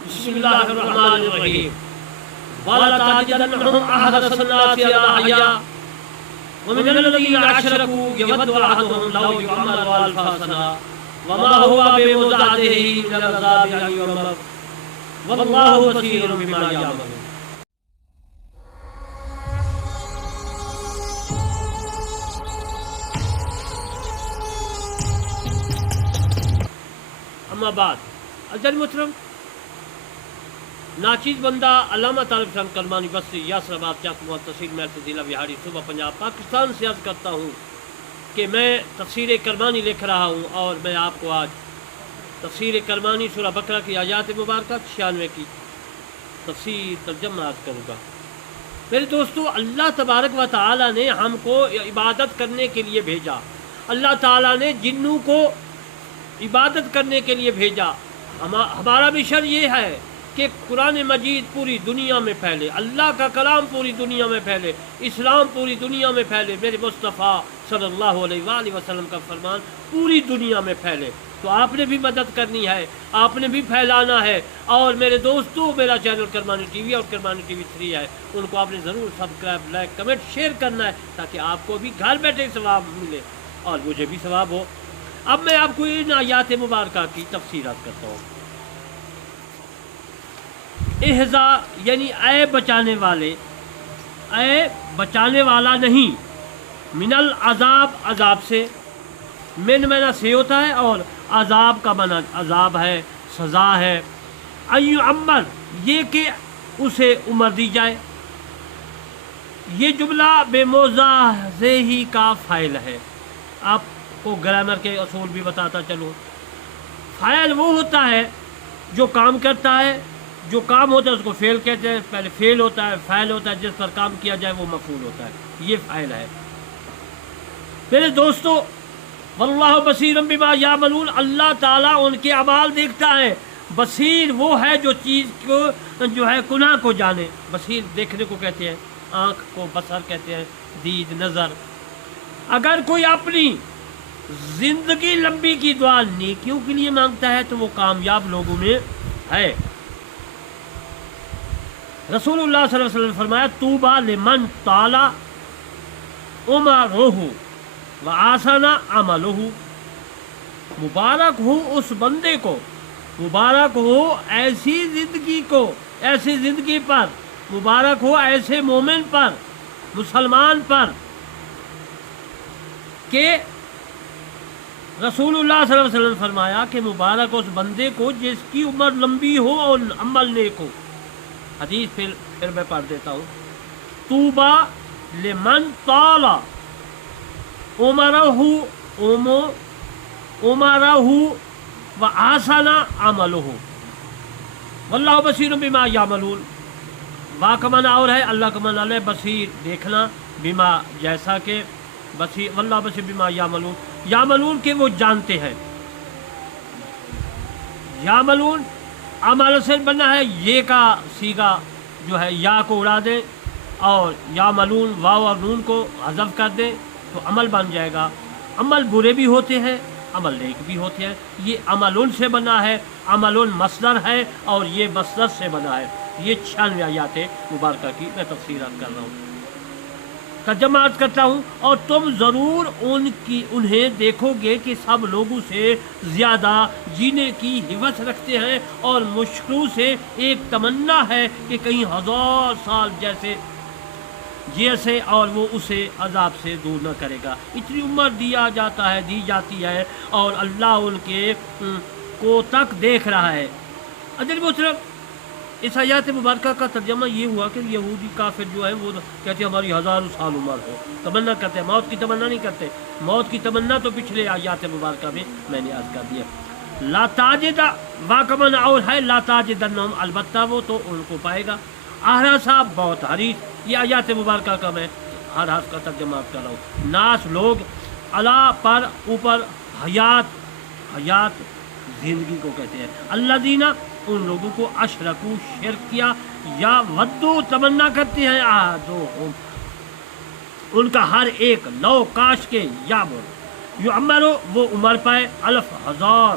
بسم اللہ الرحمن الرحیم وَلَتَجِدَنَّهُمْ أَحْرَصَ النَّاسِ عَلَىٰ حَيَاةٍ وَمِنَ الَّذِينَ أَشْرَكُوا يَوَدُّ أَحَدُهُمْ لَوْ يُعَمَّرُ أَلْفَ سَنَةٍ وَمَا هُوَ بِمُزَحْزِحِهِ مِنَ الْعَذَابِ أَن يُعَمَّرَ وَاللَّهُ بَصِيرٌ بِمَا يَعْمَلُونَ۔ اما بعد، عزیز محترم، ناچیز بندہ علامہ طالب حسین کرمانی بصری یاسر آباد چاکموا تحصیل محل ضلع بہاڑی صوبہ پنجاب پاکستان سے عرض کرتا ہوں کہ میں تفسیر کرمانی لکھ رہا ہوں، اور میں آپ کو آج تفسیر کرمانی سورہ بقرہ کی آیات مبارکہ 96 کی تفسیر ترجمہ عرض کروں گا۔ میرے دوستو، اللہ تبارک و تعالی نے ہم کو عبادت کرنے کے لیے بھیجا۔ اللہ تعالی نے جنوں کو عبادت کرنے کے لیے بھیجا۔ ہمارا مشن یہ ہے کہ قرآن مجید پوری دنیا میں پھیلے، اللہ کا کلام پوری دنیا میں پھیلے، اسلام پوری دنیا میں پھیلے، میرے مصطفیٰ صلی اللہ علیہ وآلہ وسلم کا فرمان پوری دنیا میں پھیلے۔ تو آپ نے بھی مدد کرنی ہے، آپ نے بھی پھیلانا ہے۔ اور میرے دوستو، میرا چینل کرمانی ٹی وی اور کرمانی ٹی وی 3 ہے، ان کو آپ نے ضرور سبسکرائب، لائک، کمنٹ، شیئر کرنا ہے، تاکہ آپ کو بھی گھر بیٹھے ثواب ملے اور مجھے بھی ثواب ہو۔ اب میں آپ کو ان آیات مبارکہ کی تفسیرات کرتا ہوں۔ احزا یعنی اے بچانے والے، اے بچانے والا نہیں، من العذاب عذاب سے، من معنی سے ہوتا ہے، اور عذاب کا معنی عذاب ہے، سزا ہے۔ ایعمر یہ کہ اسے عمر دی جائے، یہ جملہ بے موضع کا فاعل ہے۔ آپ کو گرامر کے اصول بھی بتاتا چلوں۔ فاعل وہ ہوتا ہے جو کام کرتا ہے، جو کام ہوتا ہے اس کو فعل کہتے ہیں۔ پہلے فعل ہوتا ہے، فاعل ہوتا ہے، جس پر کام کیا جائے وہ مفعول ہوتا ہے، یہ فاعل ہے۔ میرے دوستو، واللہ بصیر بما یعملون، اللہ تعالیٰ ان کے اعمال دیکھتا ہے۔ بصیر وہ ہے جو چیز کو جو ہے گناہ کو جانے۔ بصیر دیکھنے کو کہتے ہیں، آنکھ کو بصر کہتے ہیں، دید، نظر۔ اگر کوئی اپنی زندگی لمبی کی دعا نیکیوں کے لیے مانگتا ہے تو وہ کامیاب لوگوں میں ہے۔ رسول اللہ صلی اللہ علیہ وسلم نے فرمایا، طوبیٰ لمن طال عمرہ وحسن عملہ، مبارک ہو اس بندے کو، مبارک ہو ایسی زندگی کو، ایسی زندگی پر، مبارک ہو ایسے مومن پر، مسلمان پر، کہ رسول اللہ صلی اللہ علیہ وسلم نے فرمایا کہ مبارک اس بندے کو جس کی عمر لمبی ہو اور عمل نیک ہو۔ حدیث پھر میں پڑھ دیتا ہوں۔ طوبیٰ لمن طال عمرہ وحسن عملہ واللہ بصیر بما یعملون۔ وا کا معنی اور ہے، اللہ کا معنی ہے بصیر، دیکھنا، بما جیسا کہ، بصیر، واللہ بصیر بما یعملون، یعملون کہ وہ جانتے ہیں۔ یعملون عمل سے بنا ہے، یہ کا سیگا جو ہے یا کو اڑا دیں اور یعملون واو اور نون کو حذف کر دیں تو عمل بن جائے گا۔ عمل برے بھی ہوتے ہیں، عمل نیک بھی ہوتے ہیں۔ یہ عملون سے بنا ہے، عملون مصدر ہے، اور یہ مصدر سے بنا ہے۔ یہ 96 آیات مبارکہ کی میں تفسیرات کر رہا ہوں، ترجمہ عرض کرتا ہوں۔ اور تم ضرور انہیں دیکھو گے کہ سب لوگوں سے زیادہ جینے کی ہوس رکھتے ہیں، اور مشکلوں سے ایک تمنا ہے کہ کہیں 1000 سال جیسے، اور وہ اسے عذاب سے دور نہ کرے گا۔ اتنی عمر دی جاتی ہے، اور اللہ ان کے کو تک دیکھ رہا ہے۔ عزیز محترم، اس آیات مبارکہ کا ترجمہ یہ ہوا کہ یہودی کافر جو ہے وہ کہتے ہیں ہماری 1000 سال عمر ہو، تمنا کرتے ہیں، موت کی تمنا نہیں کرتے۔ موت کی تمنا تو پچھلے آیات مبارکہ میں نے عرض کر دیا۔ لا تاجد وا کا معنی اور ہے، لا تاجدنہم، البتہ وہ تو ان کو پائے گا۔ احرصا بہت حریص، یہ آیات مبارکہ کا میں ہر حرف کا ترجمہ کر رہا ہوں۔ ناس لوگ، علا پر، اوپر، حیات زندگی کو کہتے ہیں۔ الذین ان لوگوں کو اشرکو شرک کیا، یا ودو تمنا کرتے ہیں، احدہم ان کا ہر ایک، لو کاش کے، یعمر وہ عمر پائے، 1000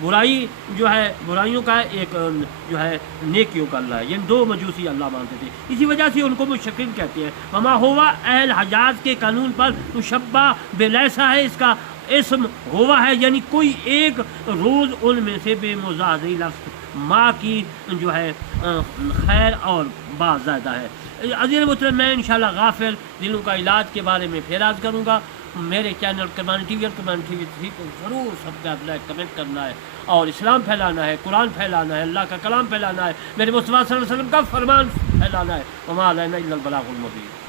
برائی جو ہے برائیوں کا ہے، ایک جو ہے نیکیوں کا اللہ ہے، یعنی دو مجوسی اللہ مانتے تھے، اسی وجہ سے ان کو مشرکین کہتے ہیں۔ وما ہوا اہل حجاز کے قانون پر مشبہ بلیسا ہے، اس کا اسم ہوا ہے، یعنی کوئی ایک روز ان میں سے بے مضادی لفظ ماں کی جو ہے خیر اور با زیادہ ہے۔ عزیز محترم، میں انشاءاللہ غافل دلوں کا علاج کے بارے میں پھر عرض کروں گا۔ میرے چینل کمان ٹی وی اور کمان ٹی وی 3 کو ضرور سبسکرائب لائک کمنٹ کرنا ہے، اور اسلام پھیلانا ہے، قرآن پھیلانا ہے، اللہ کا کلام پھیلانا ہے، میرے مصطفیٰ صلی اللہ علیہ وسلم کا فرمان پھیلانا ہے۔ وما علینا الا البلاغ المبین۔